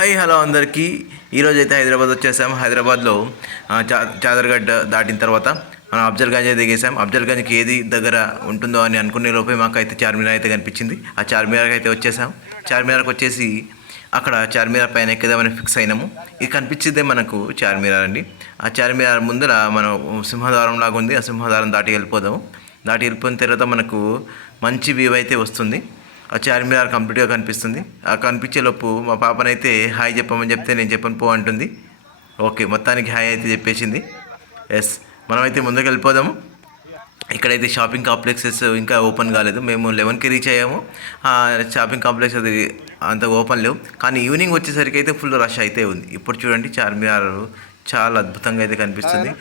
Hi hello అందరికీ. ఈరోజైతే హైదరాబాద్ వచ్చేసాం. హైదరాబాద్లో చాదర్గఢ్ దాటిన తర్వాత మనం అఫ్జల్గంజ్ దిగేసాం. అఫ్జల్గంజ్కి ఏది దగ్గర ఉంటుందో అని అనుకునే లోపే మాకైతే చార్మినార్ అయితే కనిపించింది. ఆ చార్మినార్కి అయితే వచ్చేసాం. చార్మినార్కి వచ్చేసి అక్కడ చార్మినార్ పైన ఎక్కేదామని ఫిక్స్ అయినాము. ఇది కనిపించిందే మనకు చార్మినార్ అండి. ఆ చార్మినార్ ముందర మనం సింహద్వారం లాగా ఉంది. ఆ సింహద్వారం దాటి వెళ్ళిపోదాము. దాటి వెళ్ళిపోయిన తర్వాత మనకు మంచి వ్యూ అయితే వస్తుంది. ఆ చార్మినార్ కంప్లీట్గా కనిపిస్తుంది. ఆ కనిపించేలోపు మా పాపనైతే హాయ్ చెప్పమని చెప్తే నేను చెప్పను పో అంటుంది. ఓకే, మొత్తానికి హాయ్ అయితే చెప్పేసింది. ఎస్, మనమైతే ముందుకు వెళ్ళిపోదాము. ఇక్కడైతే షాపింగ్ కాంప్లెక్సెస్ ఇంకా ఓపెన్ కాలేదు. మేము 11కి రీచ్ అయ్యాము. షాపింగ్ కాంప్లెక్స్ అది అంత ఓపెన్ లేవు, కానీ ఈవినింగ్ వచ్చేసరికి అయితే ఫుల్ రష్ అయితే ఉంది. ఇప్పుడు చూడండి, చార్మినార్ చాలా అద్భుతంగా అయితే కనిపిస్తుంది.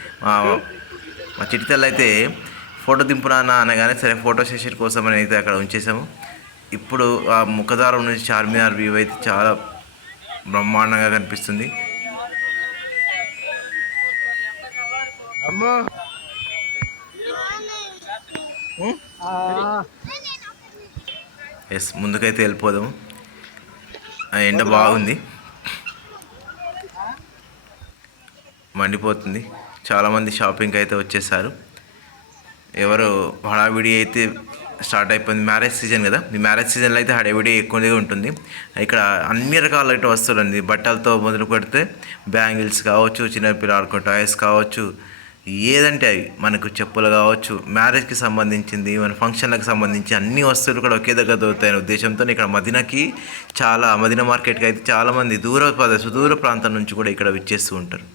మా చిటితల్లి అయితే ఫోటో దింపునా అనగానే సరే ఫోటో సెషన్ కోసం అని అయితే అక్కడ ఉంచేసాము. ఇప్పుడు ఆ ముఖద్వారం నుంచి చార్మినార్ వ్యూ అయితే చాలా బ్రహ్మాండంగా కనిపిస్తుంది. ఎస్, ముందుకైతే వెళ్ళిపోదాము. ఎండ బాగుంది, మండిపోతుంది. చాలామంది షాపింగ్కి అయితే వచ్చేసారు. ఎవరు హడావిడి అయితే స్టార్ట్ అయిపోయింది. మ్యారేజ్ సీజన్ కదా, ఈ మ్యారేజ్ సీజన్లో అయితే హడావిడి ఎక్కువగా ఉంటుంది. ఇక్కడ అన్ని రకాల వస్తువులు అండి. బట్టలతో మొదలు పెడితే బ్యాంగిల్స్ కావచ్చు, చిన్నపిల్లలు ఆడుకో టాయ్స్ కావచ్చు, ఏదంటే అవి మనకు చెప్పులు కావచ్చు, మ్యారేజ్కి సంబంధించింది, మన ఫంక్షన్లకు సంబంధించి అన్ని వస్తువులు కూడా ఒకే దగ్గర దొరుకుతాయనే ఉద్దేశంతో ఇక్కడ మదీనా మార్కెట్కి అయితే చాలామంది సుదూర ప్రాంతం నుంచి కూడా ఇక్కడ విచ్చేస్తూ ఉంటారు.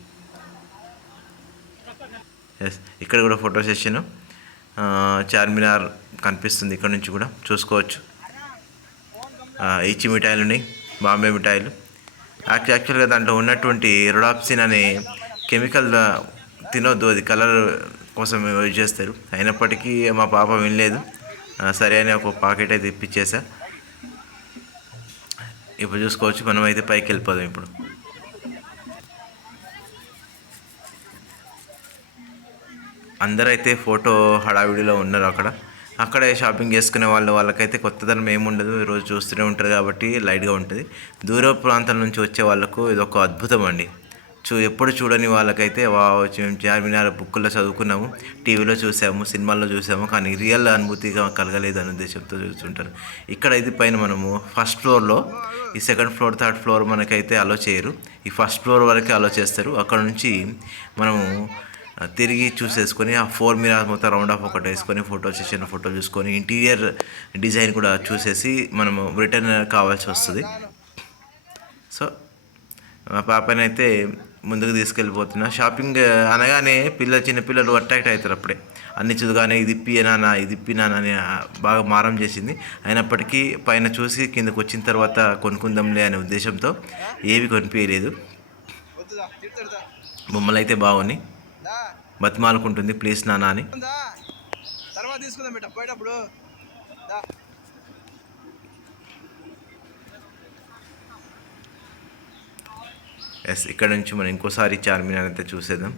ఎస్, ఇక్కడ కూడా ఫోటో సెషను. చార్మినార్ కనిపిస్తుంది, ఇక్కడ నుంచి కూడా చూసుకోవచ్చు. ఈచి మిఠాయిలు ఉన్నాయి, బాంబే మిఠాయిలు. యాక్చువల్గా దాంట్లో ఉన్నటువంటి రొడాప్సిన్ అనే కెమికల్ తినొద్దు, అది కలర్ కోసం యూజ్ చేస్తారు. అయినప్పటికీ మా పాప వినలేదు. సరే అని ఒక పాకెట్ అయితే ఇప్పించేసా. ఇప్పుడు చూసుకోవచ్చు, మనం అయితే పైకి వెళ్ళిపోదాం. ఇప్పుడు అందరైతే ఫోటో హడావిడిలో ఉన్నారు. అక్కడే షాపింగ్ చేసుకునే వాళ్ళకైతే కొత్తదనం ఏముండదు. రోజు చూస్తూనే ఉంటారు కాబట్టి లైట్గా ఉంటుంది. దూర ప్రాంతం నుంచి వచ్చే వాళ్ళకు ఇది ఒక అద్భుతం అండి. ఎప్పుడు చూడని వాళ్ళకైతే మేము చార్మినార్ బుక్కుల్లో చదువుకున్నాము, టీవీలో చూసాము, సినిమాల్లో చూసాము, కానీ రియల్ అనుభూతిగా కలగలేదు అనే ఉద్దేశంతో చూస్తుంటారు. ఇక్కడ ఇది పైన మనము ఫస్ట్ ఫ్లోర్లో, ఈ సెకండ్ ఫ్లోర్ థర్డ్ ఫ్లోర్ మనకైతే అలో చేయరు. ఈ ఫస్ట్ ఫ్లోర్ వరకే అలో చేస్తారు. అక్కడ నుంచి మనము తిరిగి చూసేసుకొని ఆ 4 మినార్ మొత్తం రౌండ్ ఆఫ్ ఒకటి వేసుకొని ఫోటో చూసుకొని ఇంటీరియర్ డిజైన్ కూడా చూసేసి మనము రిటర్న్ కావాల్సి వస్తుంది. సో మా పాపనైతే ముందుకు తీసుకెళ్ళిపోతున్నా. షాపింగ్ అనగానే చిన్నపిల్లలు అట్రాక్ట్ అవుతారు. అప్పుడే అన్ని చూడగానే ఇది ఇప్పినానా అని బాగా మారం చేసింది. అయినప్పటికీ పైన చూసి కిందకు వచ్చిన తర్వాత కొనుక్కుందాంలే అనే ఉద్దేశంతో ఏవి కొనిపించలేదు. బొమ్మలు అయితే బాగున్నాయి. బతిమాలుకుంటుంది ప్లీజ్ నాన్న అని. ఎస్, ఇక్కడ నుంచి మనం ఇంకోసారి చార్మినార్ అయితే చూసేద్దాం.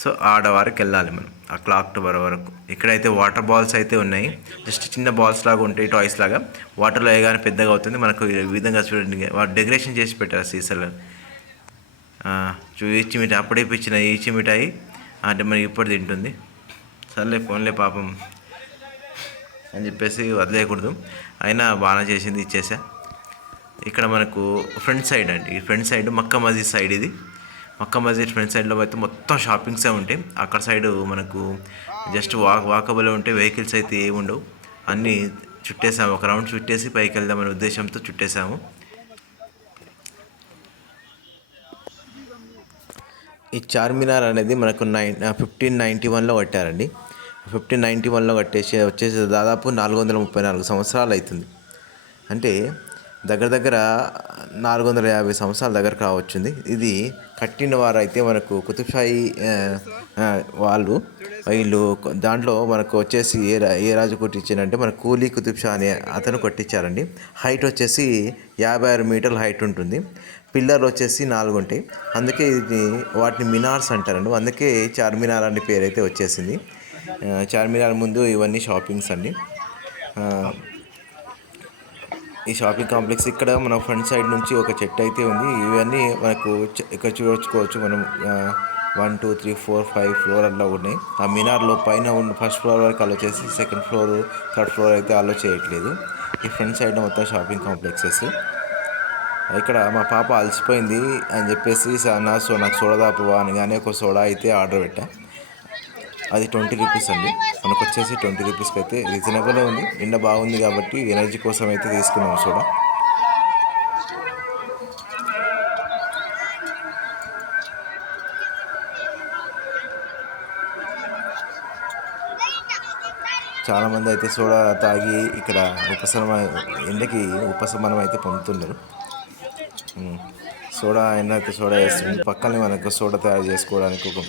సో ఆడవారికి వెళ్ళాలి మనం ఆ క్లాక్ టవర్ వరకు. ఇక్కడైతే వాటర్ బాల్స్ అయితే ఉన్నాయి. జస్ట్ చిన్న బాల్స్ లాగా ఉంటాయి, టాయ్స్ లాగా. వాటర్లో వేయగానే పెద్దగా అవుతుంది. మనకు ఈ విధంగా చూడండి, వాడు డెకరేషన్ చేసి పెట్టారు సీసాలు. ఈచి మిఠాయి అప్పుడే ఇప్పించిన ఈచి మిఠాయి అంటే మనకి ఇప్పుడు తింటుంది. సర్లే ఫోన్లే పాపం అని చెప్పేసి వదిలేయకూడదు. అయినా బాగా చేసింది, ఇచ్చేసా. ఇక్కడ మనకు ఫ్రంట్ సైడ్ అండి, ఈ ఫ్రంట్ సైడ్ మక్కా మస్జిద్ సైడ్. ఇది మక్కా మస్జిద్ ఫ్రంట్ సైడ్లో అయితే మొత్తం షాపింగ్సే ఉంటాయి. అక్కడ సైడు మనకు జస్ట్ వాకబుల్ ఉంటాయి, వెహికల్స్ అయితే ఏమి ఉండవు. అన్నీ చుట్టేసాము, ఒక రౌండ్ చుట్టేసి పైకి వెళ్దామనే ఉద్దేశంతో చుట్టేసాము. ఈ చార్మినార్ అనేది మనకు 1591లో కట్టారండి. 1591లో వచ్చేసి దాదాపు 434 సంవత్సరాలు అవుతుంది. అంటే దగ్గర 450 సంవత్సరాల దగ్గర కావచ్చుంది. ఇది కట్టిన వారు అయితే మనకు కుతుబ్షాహీ వీళ్ళు దాంట్లో మనకు వచ్చేసి ఏ రాజు కొట్టించారంటే మన కూలీ కుతుబ్షా అనే అతను కొట్టించారండి. హైట్ వచ్చేసి 56 మీటర్ల హైట్ ఉంటుంది. పిల్లర్లు వచ్చేసి 4 ఉంటాయి. అందుకే ఇది వాటిని మినార్స్ అంటారండి. అందుకే చార్మినార్ అనే పేరు అయితే వచ్చేసింది. చార్మినార్ ముందు ఇవన్నీ షాపింగ్స్ అండి. ఈ షాపింగ్ కాంప్లెక్స్ ఇక్కడ మన ఫ్రంట్ సైడ్ నుంచి ఒక చెట్టు అయితే ఉంది. ఇవన్నీ మనకు ఇక్కడ చూడొచ్చుకోవచ్చు మనం. 1 2 3 4 5 ఫ్లోర్ అట్లా ఉన్నాయి. ఆ మినార్లో పైన ఉన్న ఫస్ట్ ఫ్లోర్ వరకు అలో చేసి సెకండ్ ఫ్లోర్ థర్డ్ ఫ్లోర్ అయితే అలో చేయట్లేదు. ఈ ఫ్రంట్ సైడ్ మొత్తం షాపింగ్ కాంప్లెక్సెస్. ఇక్కడ మా పాప అలసిపోయింది అని చెప్పేసి నాకు సోడా దాపువా అనగానే ఒక సోడా అయితే ఆర్డర్ పెట్టా. అది 20 రూపీస్ అండి. మనకు వచ్చేసి 20 రూపీస్కి అయితే రీజనబుల్ ఉంది. ఎండ బాగుంది కాబట్టి ఎనర్జీ కోసం అయితే తీసుకున్నాం సోడా. చాలామంది అయితే సోడా తాగి ఇక్కడ ఎండకి ఉపశమనం అయితే పొందుతున్నారు. సోడా అయితే సోడా వేస్తుంది. పక్కనే మనకు సోడా తయారు చేసుకోవడానికి ఒక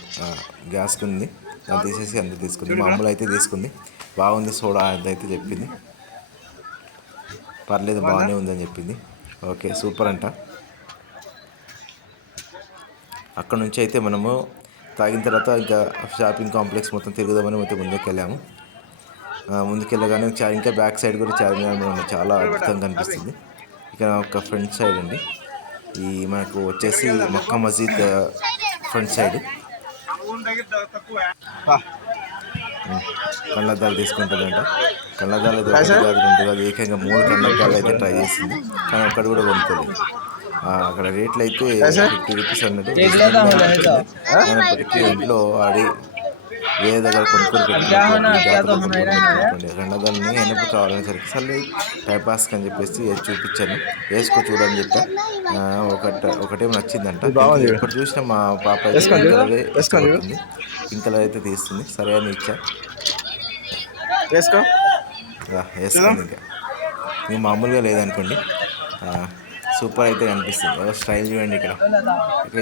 గ్యాస్ ఉంది. అది తీసేసి అంత తీసుకుంది. మా అమ్ములు అయితే తీసుకుంది. బాగుంది సోడా అయితే చెప్పింది. పర్లేదు బాగానే ఉందని చెప్పింది. ఓకే సూపర్ అంట. అక్కడ నుంచి అయితే మనము తాగిన తర్వాత ఇంకా షాపింగ్ కాంప్లెక్స్ మొత్తం తిరుగుదామని మొత్తం ముందుకెళ్ళాము. ముందుకెళ్ళగానే ఇంకా బ్యాక్ సైడ్ కూడా చార్మినార్ చాలా అద్భుతంగా కనిపిస్తుంది. ఇక్కడ ఒక ఫ్రంట్ సైడ్ అండి. ఈ మనకు వచ్చేసి మక్కా మసీద్ ఫ్రంట్ సైడ్ కళ్ళద్దాలు తీసుకుంటుందంట. కళ్ళద్దాలు అయితే ఒకటి కాదు రెండు కాదు ఏకంగా 3 కళ్ళద్దాలు అయితే ట్రై చేసింది. కానీ ఒక్కటి కూడా కొనుక్కోలేదు. అక్కడ రేట్లు అయితే 50 రూపీస్ అన్నట్టు. అయినప్పటికీ ఇంట్లో ఆడి వేరే దగ్గర కొనుక్కొని పెట్టుకోండి. రెండోదాన్ని అయినప్పుడు కావాలని సరికి సరే టైంపాస్కి అని చెప్పేసి చూపించాను. వేసుకో చూడని చెప్పా. ఒకటేమో నచ్చిందంట. ఇప్పుడు చూసిన మా పాప అయితే పింక్ కలర్ అయితే తీస్తుంది. సరే అని ఇచ్చా. వేసుకోండి. ఇంకా మామూలుగా లేదనుకోండి. సూపర్ అయితే కనిపిస్తుంది. స్టైల్ చూడండి. ఇక్కడ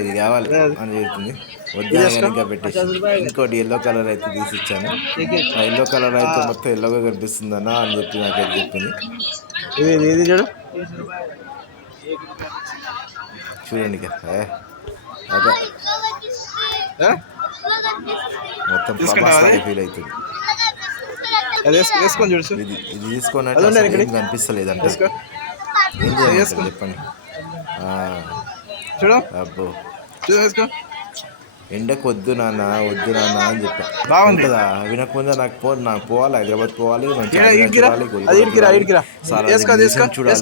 ఇది కావాలి అని చెప్తుంది. వద్దా ఇంకా పెట్టేసి ఇంకోటి ఎల్లో కలర్ అయితే తీసి ఇచ్చాను. ఆ ఎల్లో కలర్ అయితే మొత్తం ఎల్లోగా కనిపిస్తుందన్నా అని చెప్పి నాకైతే చెప్పింది. చూడండి మొత్తం ఫీల్ అవుతుంది. ఇది తీసుకున్నట్టు ఏం కనిపిస్తలేదంటే ఏం చేయాలి చెప్పండి. అబ్బో ఎండకు వద్దు నాన్న అని చెప్పా. బాగుంటుందా వినకముందే నాకు పోవాలి, హైదరాబాద్ పోవాలి, చూడాలి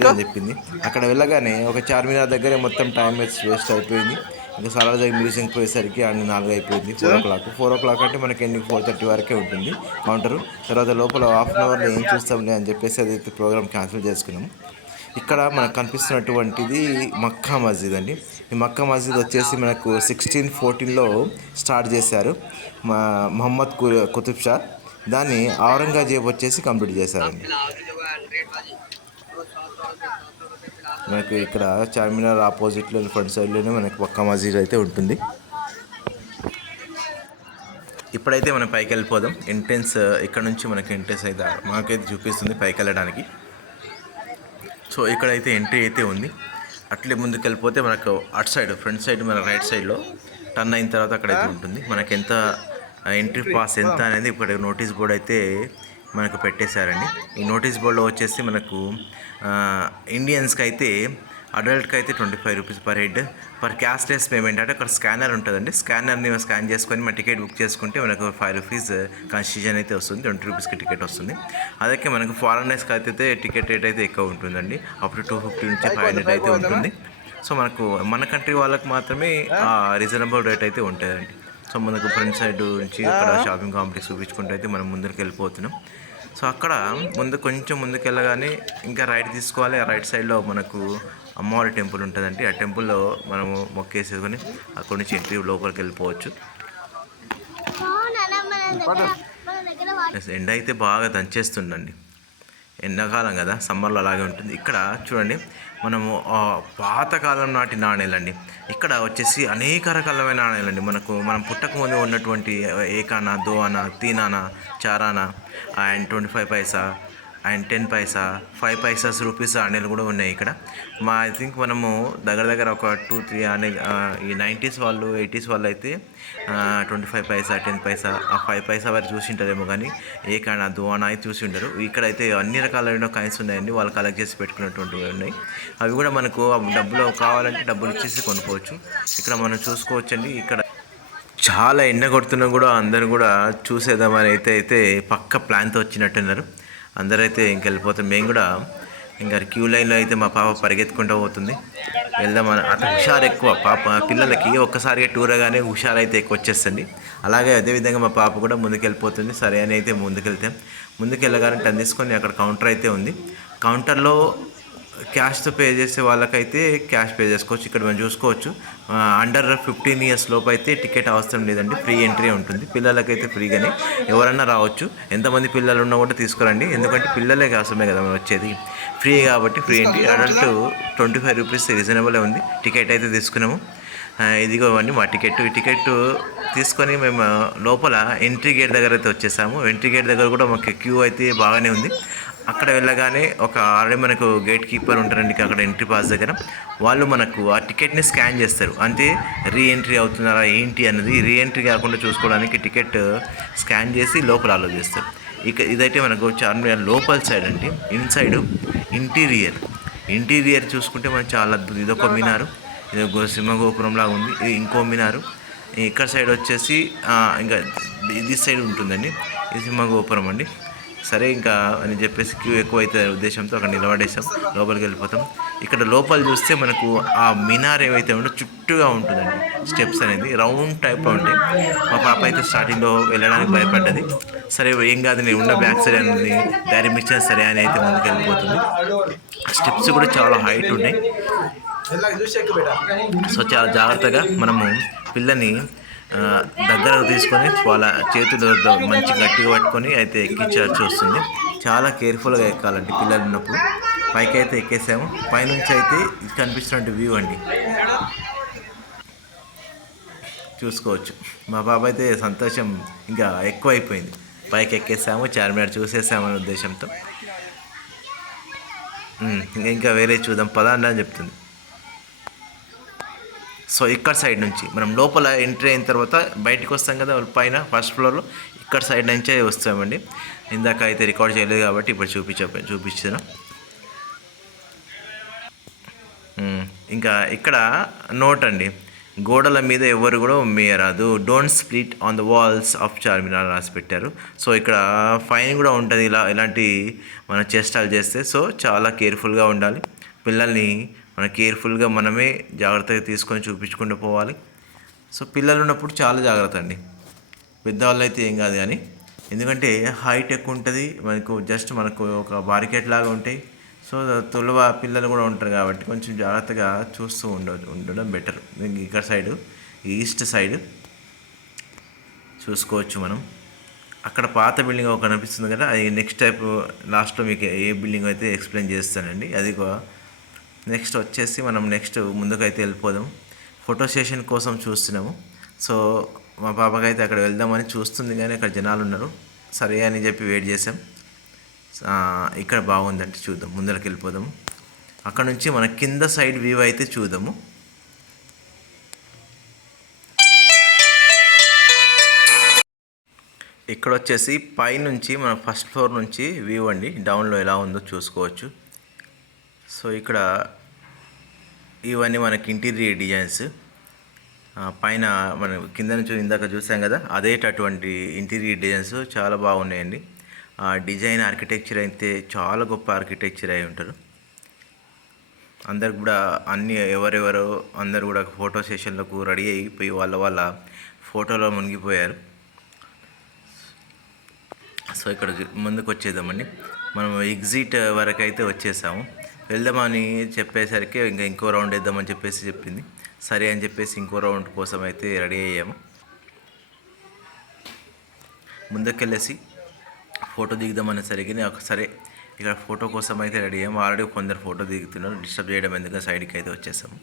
అని చెప్పింది. అక్కడ వెళ్ళగానే ఒక చార్మినార్ దగ్గర మొత్తం టైం వేస్ట్ అయిపోయింది. ఇంకా సాలార్జంగ్ మ్యూజియం పోయేసరికి అన్ని 4 అయిపోయింది. 4 o'clock అంటే మనకి ఎండింగ్ 4:30 వరకే ఉంటుంది కౌంటరు. తర్వాత లోపల హాఫ్ అన్ అవర్లో ఏం చూస్తాంలే అని చెప్పేసి అదైతే ప్రోగ్రామ్ క్యాన్సిల్ చేసుకున్నాము. ఇక్కడ మనకు కనిపిస్తున్నటువంటిది మక్కా మస్జిద్ అండి. ఈ మక్కా మస్జిద్ వచ్చేసి మనకు 1614లో స్టార్ట్ చేశారు మహమ్మద్ కుతుబ్ షా. దాన్ని ఔరంగజేబ్ వచ్చేసి కంప్లీట్ చేశారండి. మనకు ఇక్కడ చార్మినార్ ఆపోజిట్లో ఫ్రంట్ సైడ్లోనే మనకు మక్కా మస్జిద్ అయితే ఉంటుంది. ఇప్పుడైతే మనం పైకి వెళ్ళిపోదాం. ఎంట్రెన్స్ ఇక్కడ నుంచి మనకి ఎంట్రెన్స్ అయితే మనకైతే చూపిస్తుంది పైకి వెళ్ళడానికి. సో ఇక్కడైతే ఎంట్రీ అయితే ఉంది. అట్లే ముందుకు వెళ్ళిపోతే మనకు అటు సైడ్ ఫ్రంట్ సైడ్ మన రైట్ సైడ్లో టర్న్ అయిన తర్వాత అక్కడైతే ఉంటుంది. మనకి ఎంత ఎంట్రీ పాస్ ఎంత అనేది ఇప్పుడు నోటీస్ బోర్డు అయితే మనకు పెట్టేశారండి. ఈ నోటీస్ బోర్డులో వచ్చేసి మనకు ఇండియన్స్కి అయితే అడల్ట్కి అయితే 25 rupees per head per cashless payment. అంటే అక్కడ స్కానర్ ఉంటుందండి. స్కానర్ని స్కాన్ చేసుకొని మన టికెట్ బుక్ చేసుకుంటే మనకు 5 రూపీస్ కన్సెషన్ అయితే వస్తుంది. 20 రూపీస్కి టికెట్ వస్తుంది. అదే మనకు ఫారెనర్స్కి అయితే టికెట్ రేట్ అయితే ఎక్కువ ఉంటుందండి. అప్పుడు 250 నుంచి 500 అయితే ఉంటుంది. సో మనకు మన కంట్రీ వాళ్ళకి మాత్రమే రీజనబుల్ రేట్ అయితే ఉంటుందండి. సో మనకు ఫ్రంట్ సైడ్ నుంచి అక్కడ షాపింగ్ కాంప్లెక్స్ చూపించుకుంటూ అయితే మనం ముందుకు వెళ్ళిపోతున్నాం. సో అక్కడ కొంచెం ముందుకు వెళ్ళగానే ఇంకా రైట్ తీసుకోవాలి. ఆ రైట్ సైడ్లో మనకు అమ్మవారి టెంపుల్ ఉంటుందండి. ఆ టెంపుల్లో మనము మొక్కేసుకొని అక్కడి నుంచి ఎంట్రీ లోపలికి వెళ్ళిపోవచ్చు. ఎండ అయితే బాగా దంచేస్తుందండి. ఎండాకాలం కదా, సమ్మర్లో అలాగే ఉంటుంది. ఇక్కడ చూడండి మనము పాతకాలం నాటి నాణేలండి. ఇక్కడ వచ్చేసి అనేక రకాలమైన నాణేలండి. మనం పుట్టక ముందు ఉన్నటువంటి ఏకానా, దోఆనా, తీనానా, చారానా and 25 paisa and 10 paisa, 5 paisas rupees ఆనేలు కూడా ఉన్నాయి ఇక్కడ. ఐ థింక్ మనము దగ్గర దగ్గర ఒక 2-3 ఆనే ఈ 90s వాళ్ళు 80s వాళ్ళు అయితే 25 పైసా, 10 పైసా, ఆ 5 పైసా వరకు చూసి ఉంటారేమో, కానీ ఏ కానా దో అనా అయితే చూసి ఉంటారు. ఇక్కడైతే అన్ని రకాలైన కాయిన్స్ ఉన్నాయండి, వాళ్ళు కలెక్ట్ చేసి పెట్టుకున్నటువంటివి ఉన్నాయి. అవి కూడా మనకు డబ్బులు కావాలంటే డబ్బులు ఇచ్చేసి కొనుక్కోవచ్చు. ఇక్కడ మనం చూసుకోవచ్చండి. ఇక్కడ చాలా ఎండ కొడుతున్నా కూడా అందరూ కూడా చూసేద్దామని అయితే పక్క ప్లాన్తో వచ్చినట్టున్నారు. అందరైతే ఇంకెళ్ళిపోతాం. మేము కూడా ఇంకా క్యూ లైన్లో అయితే మా పాప పరిగెత్తుకుంటూ పోతుంది. వెళ్దామని అట్లా హుషారు ఎక్కువ పాప పిల్లలకి ఒక్కసారిగా టూర్ అగానే హుషారు అయితే ఎక్కువ వచ్చేస్తుంది. అలాగే అదేవిధంగా మా పాప కూడా ముందుకెళ్ళిపోతుంది. సరే అని అయితే ముందుకెళ్ళగానే టర్న్ తీసుకొని అక్కడ కౌంటర్ అయితే ఉంది. కౌంటర్లో క్యాష్తో పే చేసే వాళ్ళకైతే క్యాష్ పే చేసుకోవచ్చు. ఇక్కడ మనం చూసుకోవచ్చు అండర్ 15 ఇయర్స్ లోపు అయితే టికెట్ అవసరం లేదండి, ఫ్రీ ఎంట్రీ ఉంటుంది. పిల్లలకైతే ఫ్రీగానే ఎవరన్నా రావచ్చు. ఎంతమంది పిల్లలు ఉన్నా కూడా తీసుకురండి, ఎందుకంటే పిల్లలే కోసమే కదా మనం వచ్చేది, ఫ్రీ కాబట్టి free entry. Adult 25 rupees reasonable ఉంది. టికెట్ అయితే తీసుకున్నాము. ఇదిగో అండి మా టికెట్. ఈ టికెట్ తీసుకొని మేము లోపల ఎంట్రీ గేట్ దగ్గర అయితే వచ్చేసాము. ఎంట్రీ గేట్ దగ్గర కూడా మాకు క్యూ అయితే బాగానే ఉంది. అక్కడ వెళ్ళగానే ఆల్రెడీ మనకు గేట్ కీపర్ ఉంటారండి అక్కడ ఎంట్రీ పాస్ దగ్గర. వాళ్ళు మనకు ఆ టికెట్ని స్కాన్ చేస్తారు, అంటే రీ ఎంట్రీ అవుతున్నారా ఏంటి అన్నది. రీ ఎంట్రీ కాకుండా చూసుకోవడానికి టికెట్ స్కాన్ చేసి లోపల అలో చేస్తారు. ఇదైతే మనకు చార్మినార్ లోపల సైడ్ అండి. ఇన్సైడ్ ఇంటీరియర్ చూసుకుంటే మనకు చాలా అద్భుతం. ఇదొక మినారు, ఇది సింహగోపురం లాగా ఉంది. ఇది ఇంకో మినారు. ఇక్కడ సైడ్ వచ్చేసి ఇంకా ఇది సైడ్ ఉంటుందండి, ఇది సింహగోపురం అండి. సరే ఇంకా అని చెప్పేసి క్యూ ఎక్కువ అవుతుంది ఉద్దేశంతో అక్కడ నిలబడేసాం. లోపలికి వెళ్ళిపోతాం. ఇక్కడ లోపల చూస్తే మనకు ఆ మినార్ ఏవైతే ఉందో చుట్టూగా ఉంటుందండి. స్టెప్స్ అనేది రౌండ్ టైప్లో ఉంటాయి. మా పాప అయితే స్టార్టింగ్లో వెళ్ళడానికి భయపడ్డది. సరే ఏం కాదు, నేను ఉన్న బ్యాక్ సైడ్ అనేది ధైర్యం ఇచ్చిన సరే అని అయితే ముందుకు వెళ్ళిపోతుంది. స్టెప్స్ కూడా చాలా హైట్ ఉన్నాయి. సో చాలా జాగ్రత్తగా మనము పిల్లని దగ్గర తీసుకొని వాళ్ళ చేతులు మంచి గట్టిగా పట్టుకొని అయితే ఎక్కించాల్సి వస్తుంది. చాలా కేర్ఫుల్గా ఎక్కాలండి పిల్లలు ఉన్నప్పుడు. పైకి అయితే ఎక్కేసాము. పైనుంచి అయితే కనిపిస్తున్న వ్యూ అండి చూసుకోవచ్చు. మా బాబు అయితే సంతోషం ఇంకా ఎక్కువ అయిపోయింది. పైకి ఎక్కేసాము, చార్మినార్ చూసేసామనే ఉద్దేశంతో. ఇంకా వేరే చూద్దాం పదాన్ని అని చెప్తుంది. సో ఇక్కడ సైడ్ నుంచి మనం లోపల ఎంట్రీ అయిన తర్వాత బయటకు వస్తాం కదా పైన ఫస్ట్ ఫ్లోర్లో, ఇక్కడ సైడ్ నుంచే వస్తామండి. ఇందాక అయితే రికార్డ్ చేయలేదు కాబట్టి ఇప్పుడు చూపించాను. ఇంకా ఇక్కడ నోట్ అండి, గోడల మీద ఎవరు కూడా ఉమ్మేయరాదు, don't split on the walls of Charminar రాసి పెట్టారు. సో ఇక్కడ ఫైన్ కూడా ఉంటుంది ఇలాంటి మన చేష్టాలు చేస్తే. సో చాలా కేర్ఫుల్గా ఉండాలి. పిల్లల్ని మన కేర్ఫుల్గా మనమే జాగ్రత్తగా తీసుకొని చూపించుకుంటూ పోవాలి. సో పిల్లలు ఉన్నప్పుడు చాలా జాగ్రత్త అండి. పెద్దవాళ్ళు అయితే ఏం కాదు, కానీ ఎందుకంటే హైట్ ఎక్కువ ఉంటుంది మనకు ఒక బారికేట్ లాగా ఉంటాయి. సో తులవ పిల్లలు కూడా ఉంటారు కాబట్టి కొంచెం జాగ్రత్తగా చూస్తూ ఉండడం బెటర్. ఇక్కడ సైడు ఈస్ట్ సైడ్ చూసుకోవచ్చు మనం. అక్కడ పాత బిల్డింగ్ ఒక కనిపిస్తుంది కదా, అది నెక్స్ట్ టైప్ లాస్ట్లో మీకు ఏ బిల్డింగ్ అయితే ఎక్స్ప్లెయిన్ చేస్తానండి. అది నెక్స్ట్ వచ్చేసి మనం ముందుకైతే వెళ్ళిపోదాం. ఫోటో సెషన్ కోసం చూస్తున్నాము. సో మా పాపకైతే అక్కడ వెళ్దామని చూస్తుంది, కానీ అక్కడ జనాలు ఉన్నారు. సరే అని చెప్పి వెయిట్ చేసాం. ఇక్కడ బాగుందంటే చూద్దాం, ముందరికి వెళ్ళిపోదాము. అక్కడ నుంచి మన కింద సైడ్ వ్యూ అయితే చూద్దాము. ఇక్కడ వచ్చేసి పైనుంచి మన ఫస్ట్ ఫ్లోర్ నుంచి వ్యూ అండి, డౌన్లో ఎలా ఉందో చూసుకోవచ్చు. సో ఇక్కడ ఇవన్నీ మనకి ఇంటీరియర్ డిజైన్స్. పైన మనం కింద నుంచి ఇందాక చూసాం కదా, అదేటటువంటి ఇంటీరియర్ డిజైన్స్ చాలా బాగున్నాయండి. ఆ డిజైన్ ఆర్కిటెక్చర్ అయితే చాలా గొప్ప ఆర్కిటెక్చర్ అయి ఉంటారు. అందరు కూడా ఎవరెవరో అందరు కూడా ఫోటో సెషన్లకు రెడీ అయిపోయి వాళ్ళ ఫోటోలో మునిగిపోయారు. సో ఇక్కడ ముందుకు వచ్చేద్దామండి. మనం ఎగ్జిట్ వరకు అయితే వచ్చేసాము. వెళ్దామని చెప్పేసరికి ఇంకో రౌండ్ వేద్దామని చెప్పింది. సరే అని చెప్పేసి ఇంకో రౌండ్ కోసం అయితే రెడీ అయ్యాము. ముందుకెళ్ళేసి ఫోటో దిగుదామని సరిగ్గా సరే ఇక్కడ ఫోటో కోసం అయితే రెడీ అయ్యాము. ఆల్రెడీ కొందరు ఫోటో దిగుతున్నారు, డిస్టర్బ్ చేయడం ఎందుకు సైడ్కి అయితే వచ్చేసాము.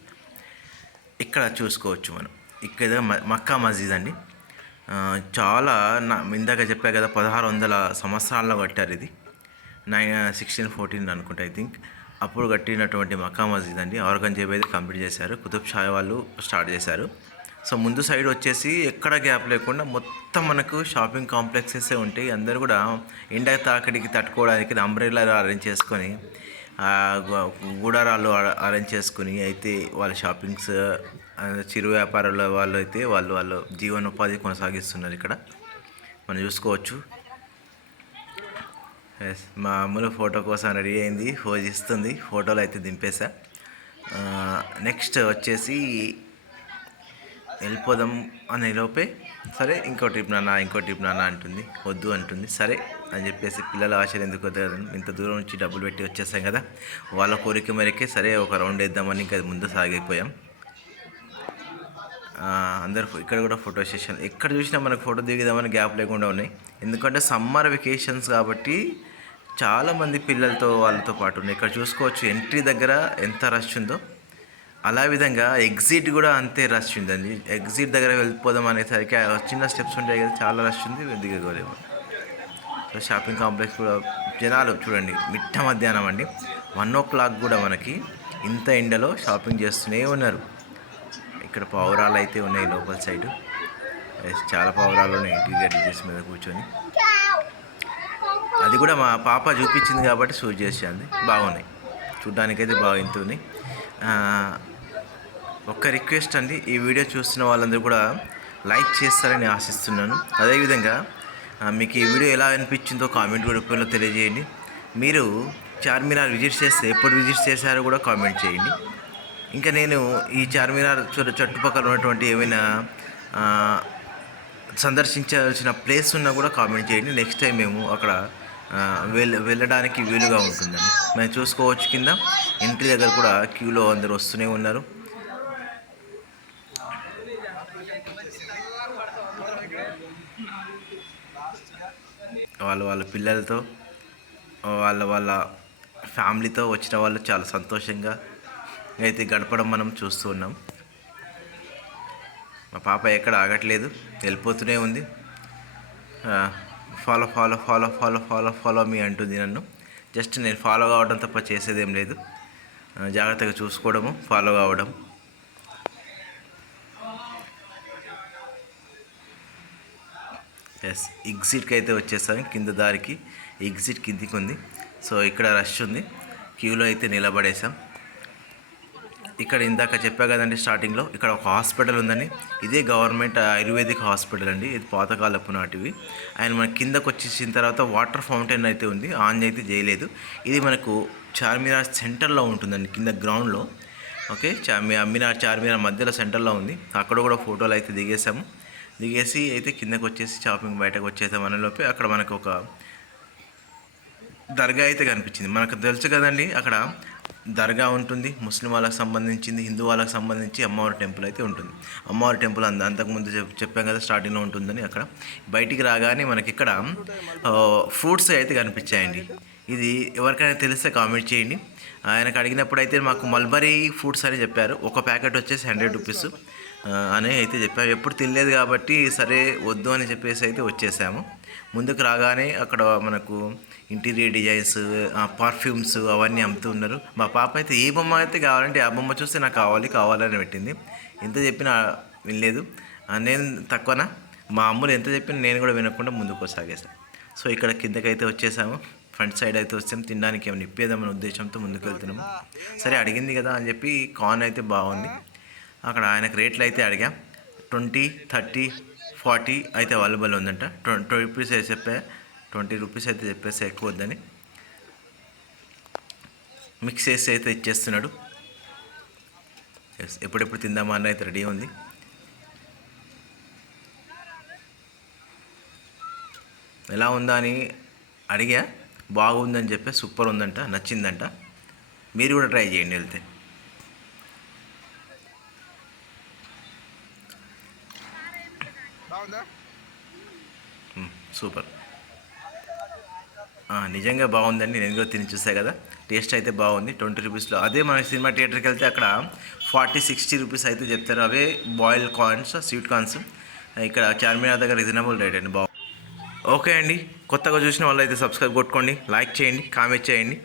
ఇక్కడ చూసుకోవచ్చు మనం, ఇక్కడ మక్కా మస్జిద్ అండి. చాలా ఇందాక చెప్పా కదా 1600 సంవత్సరాల్లో కట్టారు ఇది. 1614 అనుకుంటా ఐ థింక్. అప్పుడు కట్టినటువంటి మక్కా మస్జిద్ అండి. ఔరంగజేబు అయితే కంప్లీట్ చేశారు, కుతుబ్ షా వాళ్ళు స్టార్ట్ చేశారు. సో ముందు సైడ్ వచ్చేసి ఎక్కడ గ్యాప్ లేకుండా మొత్తం మనకు షాపింగ్ కాంప్లెక్సెస్ ఉంటాయి. అందరూ కూడా ఎండ తాకిడికి తట్టుకోవడానికి అంబ్రెల్లాలు అరేంజ్ చేసుకొని, గుడారాలు అరేంజ్ చేసుకుని అయితే వాళ్ళ షాపింగ్స్, చిరు వ్యాపారాల వాళ్ళు అయితే వాళ్ళు జీవనోపాధి కొనసాగిస్తున్నారు. ఇక్కడ మనం చూసుకోవచ్చు. ఎస్, మా అమ్ములు ఫోటో కోసం రెడీ అయింది, ఫోజ్ ఇస్తుంది. ఫోటోలు అయితే దింపేశా. నెక్స్ట్ వచ్చేసి వెళ్ళిపోదాం అనే లోపే సరే ఇంకో ట్రిప్ నాన్న అంటుంది. వద్దు అంటుంది. సరే అని చెప్పేసి పిల్లల ఆశలు ఎందుకు వద్దారు, ఇంత దూరం నుంచి డబ్బులు పెట్టి వచ్చేసాం కదా, వాళ్ళ కోరిక మేరకే సరే ఒక రౌండ్ వేద్దామని ఇంకా ముందు సాగిపోయాం. అందరు ఇక్కడ కూడా ఫోటో సెషన్, ఎక్కడ చూసినా మనకు ఫోటో దిగుదామని గ్యాప్ లేకుండా ఉన్నాయి. ఎందుకంటే సమ్మర్ వెకేషన్స్ కాబట్టి చాలామంది పిల్లలతో వాళ్ళతో పాటు ఉన్నాయి. ఇక్కడ చూసుకోవచ్చు ఎంట్రీ దగ్గర ఎంత రష్ ఉందో, అలా విధంగా ఎగ్జిట్ కూడా అంతే రష్ ఉందండి. ఎగ్జిట్ దగ్గర వెళ్ళిపోదాం అనేసరికి చిన్న స్టెప్స్ ఉంటాయి కదా, చాలా రష్ ఉంది, దిగలేము. సో షాపింగ్ కాంప్లెక్స్ కూడా జనాలు చూడండి, మిట్ట మధ్యాహ్నం అండి, 1 o'clock కూడా మనకి ఇంత ఎండలో షాపింగ్ చేస్తూనే ఉన్నారు. ఇక్కడ పావురాలు అయితే ఉన్నాయి లోపల సైడ్, చాలా పావురాలు ఉన్నాయి ఇంటీరియర్ డీటెయిల్స్ మీద కూర్చొని. అది కూడా మా పాప చూపించింది కాబట్టి షూట్ చేసేది. బాగున్నాయి చూడ్డానికైతే, బాగా ఇంతుంది. ఒక్క రిక్వెస్ట్ అండి, ఈ వీడియో చూస్తున్న వాళ్ళందరూ కూడా లైక్ చేస్తారని ఆశిస్తున్నాను. అదేవిధంగా మీకు ఈ వీడియో ఎలా అనిపించిందో కామెంట్ రూపంలో తెలియజేయండి. మీరు చార్మినార్ విజిట్ చేస్తే ఎప్పుడు విజిట్ చేశారో కూడా కామెంట్ చేయండి. ఇంకా నేను ఈ చార్మినార్ చుట్టుపక్కల ఉన్నటువంటి ఏమైనా సందర్శించాల్సిన ప్లేస్ ఉన్నా కూడా కామెంట్ చేయండి. నెక్స్ట్ టైం మేము అక్కడ వెళ్ళడానికి వీలుగా ఉంటుందండి. మేము చూసుకోవచ్చు కింద ఎంట్రీ దగ్గర కూడా క్యూలో అందరూ వస్తూనే ఉన్నారు. వాళ్ళ పిల్లలతో, వాళ్ళ ఫ్యామిలీతో వచ్చిన వాళ్ళు చాలా సంతోషంగా అయితే గడపడం మనం చూస్తూ ఉన్నాం. మా పాప ఎక్కడ ఆగట్లేదు, వెళ్ళిపోతూనే ఉంది. Follow follow follow follow follow follow me అంటుంది నన్ను. జస్ట్ నేను ఫాలో కావడం తప్ప చేసేదేం లేదు. జాగ్రత్తగా చూసుకోవడము, ఫాలో కావడం. ఎస్, ఎగ్జిట్కి అయితే వచ్చేసాం. కింద దారికి ఎగ్జిట్ కిందికి ఉంది. సో ఇక్కడ రష్ ఉంది, క్యూలో అయితే నిలబడేసాం. ఇక్కడ ఇందాక చెప్పా కదండి స్టార్టింగ్లో, ఇక్కడ ఒక హాస్పిటల్ ఉందండి. ఇదే గవర్నమెంట్ ఆయుర్వేదిక్ హాస్పిటల్ అండి. ఇది పాతకాలపు నాటివి. అండ్ మన కిందకు వచ్చేసిన తర్వాత వాటర్ ఫౌంటైన్ అయితే ఉంది, ఆన్ అయితే చేయలేదు. ఇది మనకు చార్మినార్ సెంటర్లో ఉంటుందండి, కింద గ్రౌండ్లో. ఓకే, చార్మినార్ మధ్యలో సెంటర్లో ఉంది. అక్కడ కూడా ఫోటోలు అయితే దిగేసి అయితే కిందకు వచ్చేసి షాపింగ్ బయటకు వచ్చేసాం అనేలోపే అక్కడ మనకు ఒక దర్గా అయితే కనిపించింది. మనకు తెలుసు కదండి, అక్కడ దర్గా ఉంటుంది, ముస్లిం వాళ్ళకి సంబంధించింది, హిందూ వాళ్ళకి సంబంధించి అమ్మవారి టెంపుల్ అయితే ఉంటుంది. అమ్మవారి టెంపుల్ అంతకుముందు చెప్పాం కదా స్టార్టింగ్లో ఉంటుందని. అక్కడ బయటికి రాగానే మనకి ఇక్కడ ఫ్రూట్స్ అయితే కనిపించాయండి. ఇది ఎవరికైనా తెలిస్తే కామెంట్ చేయండి. ఆయనకు అడిగినప్పుడు అయితే మాకు మల్బరీ ఫ్రూట్స్ అని చెప్పారు. ఒక ప్యాకెట్ వచ్చేసి 100 రూపీస్ అని అయితే చెప్పారు. ఎప్పుడు తినలేదు కాబట్టి సరే వద్దు అని చెప్పేసి అయితే వచ్చేసాము. ముందుకు రాగానే అక్కడ మనకు ఇంటీరియర్ డిజైన్స్, పర్ఫ్యూమ్స్ అవన్నీ అమ్ముతూ ఉన్నారు. మా పాప అయితే ఏ బొమ్మ అయితే కావాలంటే ఆ బొమ్మ చూస్తే నాకు కావాలని పెట్టింది. ఎంత చెప్పినా వినలేదు. నేను తక్కువనా, మా అమ్ములు ఎంత చెప్పినా నేను కూడా వినకుండా ముందుకు సాగేసాను. సో ఇక్కడ కిందకైతే వచ్చేసాము. ఫ్రంట్ సైడ్ అయితే వచ్చాము. తినడానికి ఏమైనా ఇప్పేద్దామనే ఉద్దేశంతో ముందుకు వెళ్తున్నాము. సరే అడిగింది కదా అని చెప్పి కార్న్ అయితే బాగుంది. అక్కడ ఆయనకు రేట్లు అయితే అడిగా. 20, 30, 40 అయితే అవైలబుల్ ఉందంట. 20 రూపీస్ అయితే 20 రూపీస్ అయితే చెప్పేసి ఎక్కువ వద్దని మిక్స్ చేసి అయితే ఇచ్చేస్తున్నాడు. ఎస్, ఎప్పుడెప్పుడు తిందామా అని అయితే రెడీ ఉంది. ఎలా ఉందా అని అడిగా. బాగుందని చెప్పి సూపర్ ఉందంట, నచ్చిందంట. మీరు కూడా ట్రై చేయండి వెళ్తే. సూపర్, నిజంగా బాగుందండి. నేను కూడా తిని చూసా కదా, టేస్ట్ అయితే బాగుంది. 20 రూపీస్లో. అదే మన సినిమా థియేటర్కి వెళ్తే అక్కడ 40-60 రూపీస్ అయితే చెప్తారు. అవే బాయిల్డ్ కార్న్స్, స్వీట్ కార్న్స్. ఇక్కడ చార్మినార్ దగ్గర రీజనబుల్ రేట్ అండి. ఓకే అండి, కొత్తగా చూసిన వాళ్ళు అయితే సబ్స్క్రైబ్ కొట్టుకోండి, లైక్ చేయండి, కామెంట్ చేయండి.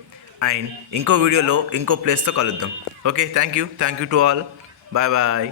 అండ్ ఇంకో వీడియోలో ఇంకో ప్లేస్తో కలుద్దాం. Okay, thank you to all. Bye bye.